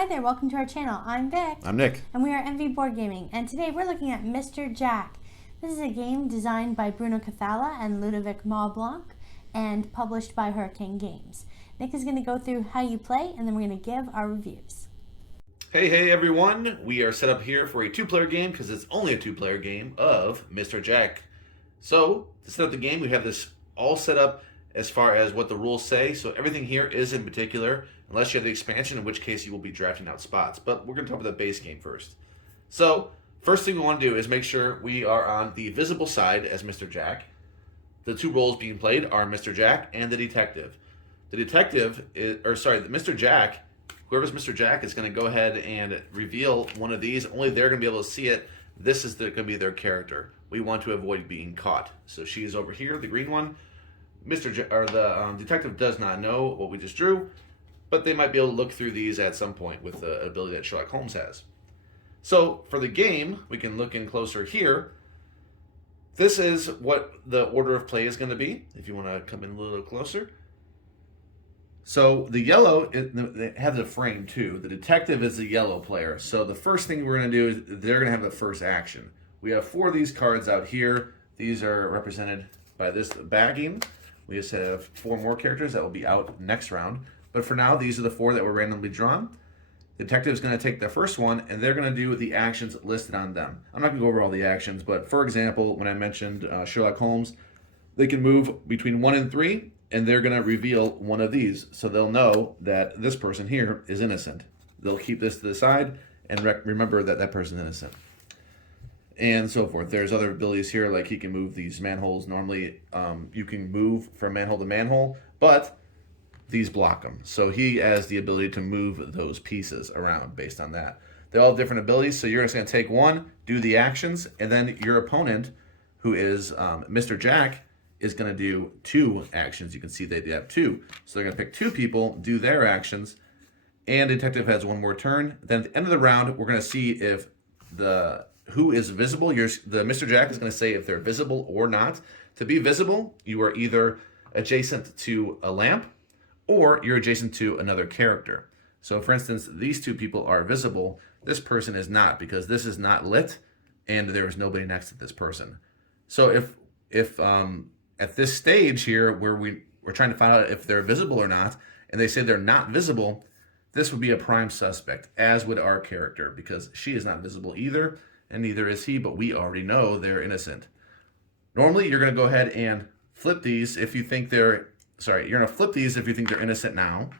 Hi there, welcome to our channel. I'm Vic. I'm Nick. And we are MV Board Gaming. And today we're looking at Mr. Jack. This is a game designed by Bruno Cathala and Ludovic Maublanc and published by Hurricane Games. Nick is going to go through how you play and then we're going to give our reviews. Hey everyone. We are set up here for a two-player game because it's only a two-player game of Mr. Jack. So, to set up the game, we have this all set up as far as what the rules say. So everything here is in particular, unless you have the expansion, in which case you will be drafting out spots. But we're going to talk about the base game first. So, first thing we want to do is make sure we are on the visible side as Mr. Jack. The two roles being played are Mr. Jack and the detective. The detective, Mr. Jack, whoever's Mr. Jack is going to go ahead and reveal one of these. Only they're going to be able to see it. This is going to be their character. We want to avoid being caught. So she is over here, the green one. The detective does not know what we just drew, but they might be able to look through these at some point with the ability that Sherlock Holmes has. So for the game, we can look in closer here. This is what the order of play is going to be, if you want to come in a little closer. So the yellow, they have the frame too. The detective is the yellow player. So the first thing we're going to do is they're going to have the first action. We have 4 of these cards out here. These are represented by this bagging. We just have 4 more characters that will be out next round. But for now, these are the 4 that were randomly drawn. The detective is going to take the first one, and they're going to do the actions listed on them. I'm not going to go over all the actions, but for example, when I mentioned Sherlock Holmes, they can move between 1 and 3, and they're going to reveal one of these. So they'll know that this person here is innocent. They'll keep this to the side and remember that that person is innocent. And so forth. There's other abilities here, like he can move these manholes. Normally, you can move from manhole to manhole, but these block them. So he has the ability to move those pieces around based on that. They all have different abilities, so you're just going to take one, do the actions, and then your opponent, who is Mr. Jack, is going to do 2 actions. You can see they have 2. So they're going to pick 2 people, do their actions, and detective has 1 more turn. Then at the end of the round, we're going to see if who is visible. The Mr. Jack is going to say if they're visible or not. To be visible, you are either adjacent to a lamp or you're adjacent to another character. So for instance, these 2 people are visible. This person is not, because this is not lit and there is nobody next to this person. So if at this stage here where we're trying to find out if they're visible or not, and they say they're not visible, this would be a prime suspect, as would our character, because she is not visible either, and neither is he, but we already know they're innocent. Normally, you're going to go ahead and flip these if you think you're going to flip these if you think they're innocent now,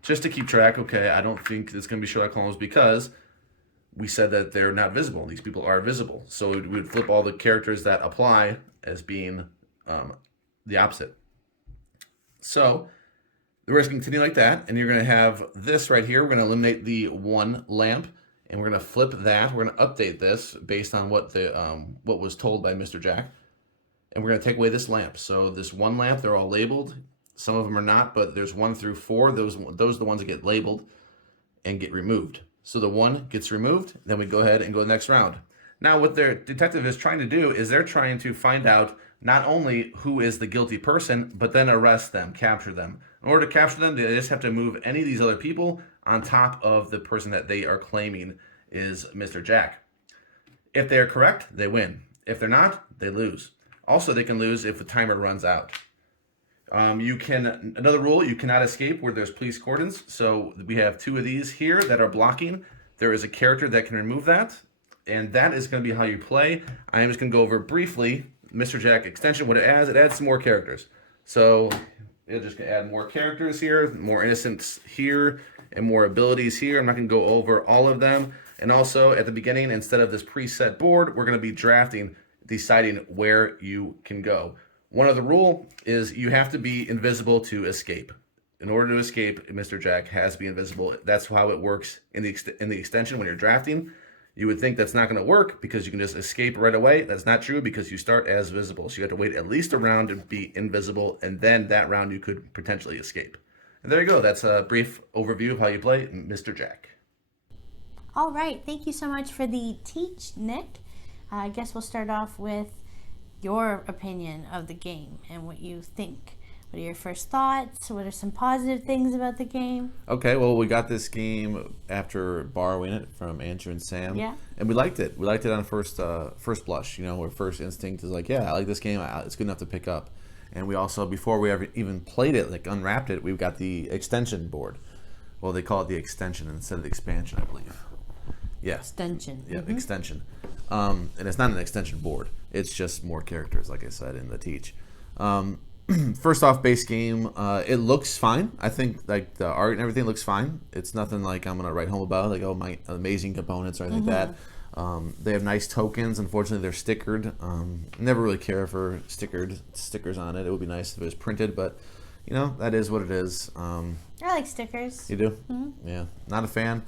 just to keep track. Okay, I don't think it's going to be Sherlock Holmes because we said that they're not visible. These people are visible. So we would flip all the characters that apply as being the opposite. So we're going to continue like that, and you're going to have this right here. We're going to eliminate the 1 lamp. And we're going to flip that. We're going to update this based on what was told by Mr. Jack. And we're going to take away this lamp. So this 1 lamp, they're all labeled. Some of them are not, but there's 1 through 4. Those are the ones that get labeled and get removed. So the 1 gets removed. Then we go ahead and go to the next round. Now what their detective is trying to do is they're trying to find out not only who is the guilty person, but then arrest them, capture them. In order to capture them, they just have to move any of these other people on top of the person that they are claiming is Mr. Jack. If they are correct, they win. If they're not, they lose. Also, they can lose if the timer runs out. Another rule, you cannot escape where there's police cordons. So we have 2 of these here that are blocking. There is a character that can remove that, and that is going to be how you play. I am just going to go over briefly Mr. Jack extension. What it adds some more characters. So it'll just add more characters here, more innocents here, and more abilities here. I'm not going to go over all of them. And also at the beginning, instead of this preset board, we're going to be drafting, deciding where you can go. One other rule is you have to be invisible to escape. In order to escape, Mr. Jack has to be invisible. That's how it works in the extension when you're drafting. You would think that's not going to work because you can just escape right away. That's not true because you start as visible. So you have to wait at least a round to be invisible, and then that round you could potentially escape. And there you go. That's a brief overview of how you play Mr. Jack. All right, thank you so much for the teach, Nick. I guess we'll start off with your opinion of the game and what you think What are your first thoughts? What are some positive things about the game? Okay, well, we got this game after borrowing it from Andrew and Sam. Yeah. And we liked it. We liked it on first blush. Our first instinct is like, yeah, I like this game. It's good enough to pick up. And we also, before we ever even played it, like unwrapped it, we've got the extension board. Well, they call it the extension instead of the expansion, I believe. Yeah. Extension. Yeah, extension. And it's not an extension board. It's just more characters, like I said, in the teach. First off, base game, it looks fine. I think like the art and everything looks fine. It's nothing like I'm gonna write home about, like, oh, my amazing components or anything like that. They have nice tokens. Unfortunately, they're stickered. Never really care for stickers on it. It would be nice if it was printed, but that is what it is. I like stickers. You do? Yeah, not a fan.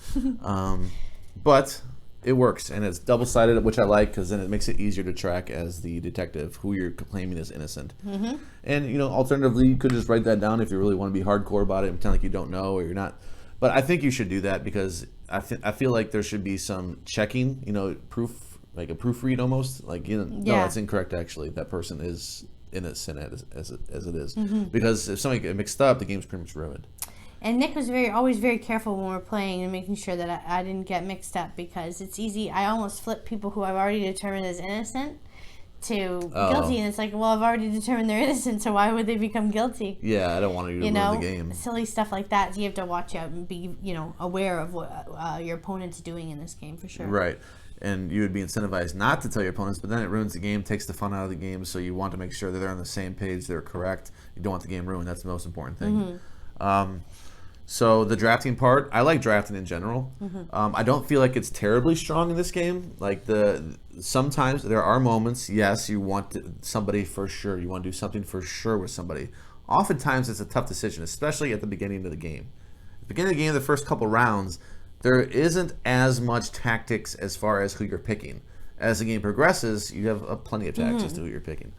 But it works, and it's double-sided, which I like, because then it makes it easier to track as the detective who you're claiming is innocent. And alternatively, you could just write that down if you really want to be hardcore about it and pretend like you don't know or you're not. But I think you should do that because I feel like there should be some checking, proof, like a proofread almost, like no, that's incorrect. Actually, that person is innocent as it is, because if something get mixed up, the game's pretty much ruined. And Nick was always very careful when we're playing and making sure that I didn't get mixed up, because it's easy. I almost flip people who I've already determined as innocent to guilty, and it's like, well, I've already determined they're innocent, so why would they become guilty? Yeah, I don't want you to ruin the game. Silly stuff like that. So you have to watch out and be, aware of what your opponent's doing in this game for sure. Right. And you would be incentivized not to tell your opponents, but then it ruins the game, takes the fun out of the game, so you want to make sure that they're on the same page, they're correct. You don't want the game ruined. That's the most important thing. So the drafting part, I like drafting in general. I don't feel like it's terribly strong in this game. Like sometimes there are moments, yes, you want somebody for sure. You want to do something for sure with somebody. Oftentimes it's a tough decision, especially at the beginning of the game. At the beginning of the game, the first couple rounds, there isn't as much tactics as far as who you're picking. As the game progresses, you have plenty of tactics as to who you're picking.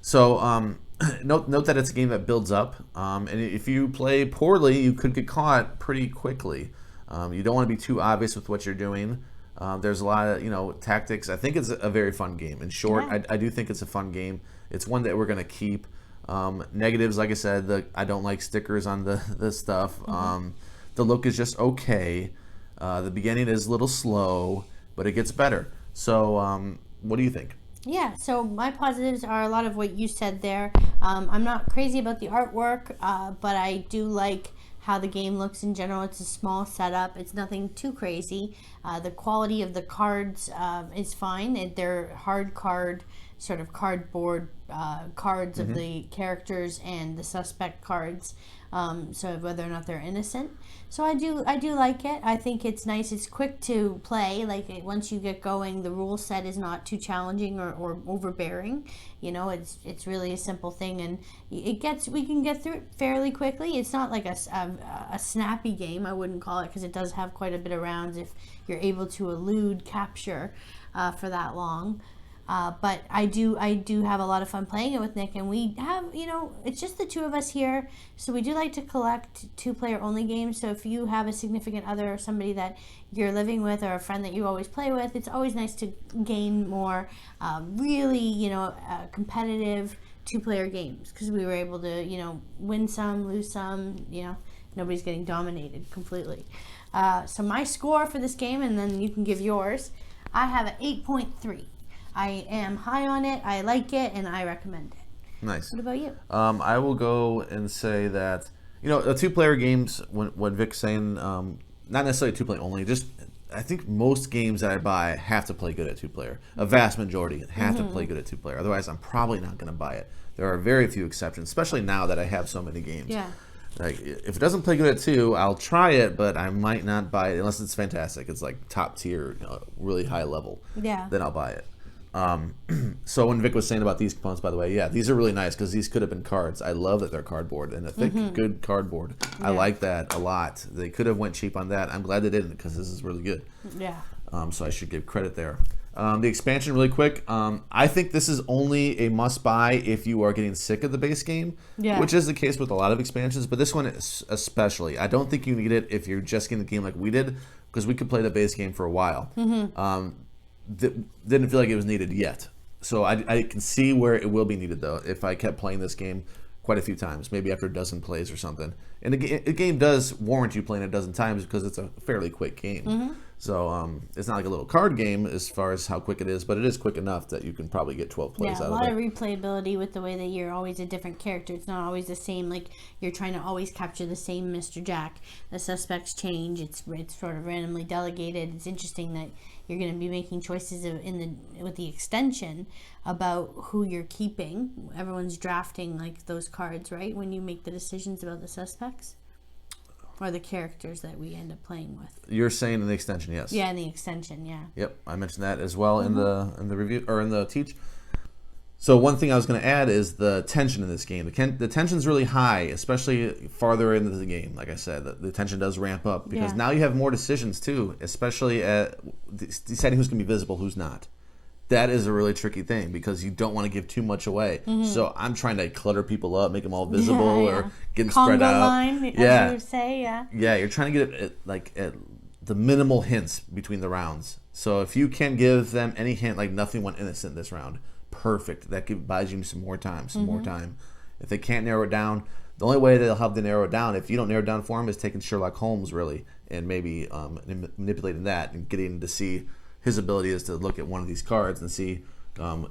So note that it's a game that builds up, and if you play poorly, you could get caught pretty quickly. You don't want to be too obvious with what you're doing. There's a lot of tactics. I think it's a very fun game. In short, I do think it's a fun game. It's one that we're going to keep. Negatives, like I said, I don't like stickers on the stuff. The look is just okay. The beginning is a little slow, but it gets better. So what do you think? Yeah, so my positives are a lot of what you said there. I'm not crazy about the artwork, but I do like how the game looks in general. It's a small setup. It's nothing too crazy. The quality of the cards is fine. They're hard card, sort of cardboard cards of the characters and the suspect cards. So whether or not they're innocent. So I do like it. I think it's nice. It's quick to play. Like once you get going, the rule set is not too challenging or overbearing. It's really a simple thing, and we can get through it fairly quickly. It's not like a snappy game, I wouldn't call it, because it does have quite a bit of rounds if you're able to elude capture for that long. But I do have a lot of fun playing it with Nick, and we have, it's just the two of us here, so we do like to collect 2-player only games. So if you have a significant other or somebody that you're living with or a friend that you always play with, it's always nice to gain more really, competitive 2-player games, because we were able to, win some, lose some, nobody's getting dominated completely. So my score for this game, and then you can give yours, I have an 8.3. I am high on it, I like it, and I recommend it. Nice. What about you? I will go and say that, the 2-player games, when Vic's saying, not necessarily 2-player only, just I think most games that I buy have to play good at 2-player. A vast majority have to play good at 2-player. Otherwise, I'm probably not going to buy it. There are very few exceptions, especially now that I have so many games. Yeah. Like, if it doesn't play good at 2, I'll try it, but I might not buy it unless it's fantastic. It's like top tier, really high level. Yeah. Then I'll buy it. So when Vic was saying about these components, by the way, yeah, these are really nice because these could have been cards. I love that they're cardboard and a thick, good cardboard. Yeah. I like that a lot. They could have went cheap on that. I'm glad they didn't because this is really good. Yeah. So I should give credit there. The expansion, really quick. I think this is only a must-buy if you are getting sick of the base game, which is the case with a lot of expansions, but this one especially. I don't think you need it if you're just getting the game like we did, because we could play the base game for a while. Didn't feel like it was needed yet. So I can see where it will be needed, though, if I kept playing this game quite a few times, maybe after a dozen plays or something. And the game does warrant you playing a dozen times because it's a fairly quick game. So it's not like a little card game as far as how quick it is, but it is quick enough that you can probably get 12 plays Yeah, out a of lot it. of replayability with the way that you're always a different character. It's not always the same. Like you're trying to always capture the same Mr. Jack. The suspects change. It's sort of randomly delegated. It's interesting that you're going to be making choices with the extension about who you're keeping. Everyone's drafting like those cards, right? When you make the decisions about the suspects. Or the characters that we end up playing with. You're saying in the extension, yes. Yeah, in the extension, yeah. Yep, I mentioned that as well in the review or in the teach. So one thing I was going to add is the tension in this game. The tension's really high, especially farther into the game. Like I said, the tension does ramp up because now you have more decisions too, especially at deciding who's going to be visible, who's not. That is a really tricky thing because you don't want to give too much away. So I'm trying to clutter people up, make them all visible, or get them spread out. Line, as you would say, Yeah, you're trying to get it at the minimal hints between the rounds. So if you can give them any hint, like nothing went innocent this round, perfect. That buys you some more time, more time. If they can't narrow it down, the only way they'll have to narrow it down, if you don't narrow it down for them, is taking Sherlock Holmes, really, and maybe manipulating that and getting to see. His ability is to look at one of these cards and see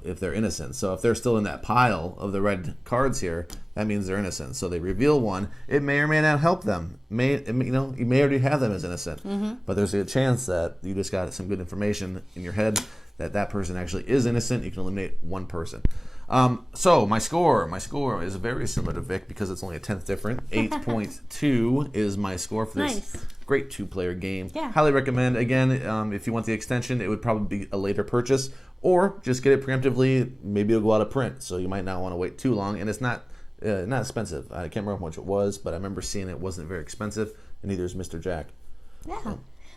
if they're innocent. So if they're still in that pile of the red cards here, that means they're innocent. So they reveal one. It may or may not help them. You may already have them as innocent, but there's a chance that you just got some good information in your head that person actually is innocent. You can eliminate one person. So my score is very similar to Vic because it's only a 10th different. 8.2 is my score for this great 2-player game. Yeah. Highly recommend. Again, if you want the extension, it would probably be a later purchase, or just get it preemptively. Maybe it'll go out of print, so you might not want to wait too long. And it's not expensive. I can't remember how much it was, but I remember seeing it wasn't very expensive, and neither is Mr. Jack. Yeah.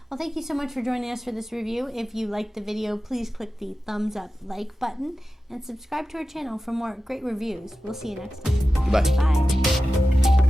Well, thank you so much for joining us for this review. If you liked the video, please click the thumbs up like button and subscribe to our channel for more great reviews. We'll see you next time. Goodbye. Bye.